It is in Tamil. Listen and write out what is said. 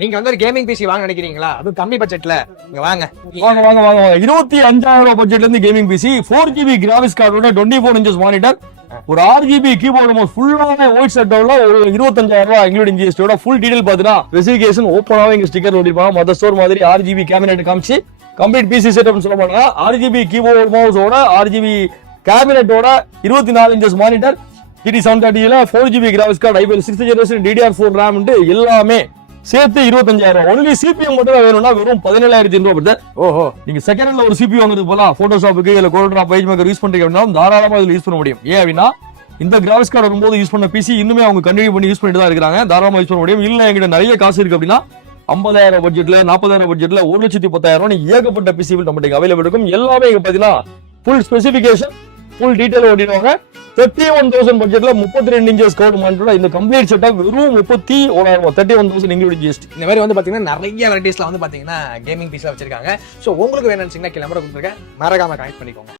நீங்க வந்து ஒரு கேமிங் பிசி வாங்க நினைக்கிறீங்களா? அதுவும் கம்மி பட்ஜெட்ல இங்க வாங்க. 25,000 பட்ஜெட்ல இருந்து கேமிங் பிசி 4GB கிராபிக்ஸ் கார்டோட 24 inches மானிட்டர், ஒரு 6GB கீபோர்டு மவுஸ் ஃபுல்லாவே ஒயிட் செட்டோட ஒரு 25,000 இன்க்ளூடிங் ஜிஎஸ்டியோட ஃபுல் டீடைல் பாத்தீங்கன்னா ஸ்பெசிஃபிகேஷன் ஓப்பனாவே இங்க ஸ்டிக்கர் ஒட்டிருப்பாங்க. மத்த ஸ்டோர் மாதிரி 6GB கேபினெட் காமிச்சு கம்ப்ளீட் பிசி செட்டப்னு சொல்ல மாட்டாங்க. 6GB கீபோர்டு மவுஸோட 6GB கேபினெட்டோட 24 inches மானிட்டர், GT730ல 4GB கிராபிக்ஸ் கார்டு, ஐபிஎல் 6th generation DDR4 RAM எல்லாமே சேர்த்து 25,000. ஒன்லி சிபிஎம் மட்டும் வேணும்னா வெறும் 17,500 ரூபாய். ஓஹோ, நீங்க செகண்ட் ஹேண்ட்ல ஒரு சிபிஎம் வாங்குறது போல போட்டோஷாப்புக்கு இல்ல கோல்ட்ரா பேஜ் மேக்கர் யூஸ் பண்றீங்க அப்படின்னா தாராளமா இதுல யூஸ் பண்ண முடியும். ஏன் அப்படின்னா இந்த கிராபிக்ஸ் கார்டு வரும்போது யூஸ் பண்ண பிசி இன்னுமே அவங்க கண்டினியூ பண்ணி யூஸ் பண்ணிட்டு தான் இருக்காங்க. தாராளமா யூஸ் பண்ண முடியும். இல்ல எங்கிட்ட நிறைய காசு இருக்கு அப்படின்னா 50,000 பட்ஜெட்ல 40,000 பட்ஜெட்ல 1,10,000 ஏகப்பட்ட பிசி நம்மகிட்ட அவைலபிள் இருக்கும். எல்லாமே இங்க பாத்தீங்கன்னா ஃபுல் ஸ்பெசிபிகேஷன் ஃபுல் டீடைல் ஓட்டிடுவாங்க. 31,000 பட்ஜெட்ல 32 inches கர்வ் மானிட்டரோட இந்த கம்ப்ளீட் செட்டப் வெறும் 31,000, 31,000 இன்க்ளூடிங் ஜிஎஸ்டி. இந்த மாதிரி வந்து பாத்தீங்கன்னா நிறைய வெரைட்டிஸ்ல வந்து பாத்தீங்கன்னா கேமிங் பிசில வச்சிருக்காங்க. சோ உங்களுக்கு வேணும்னு கீழே நம்பர் கொடுத்துருக்கேன், மறக்காம கனெக்ட் பண்ணிக்கோங்க.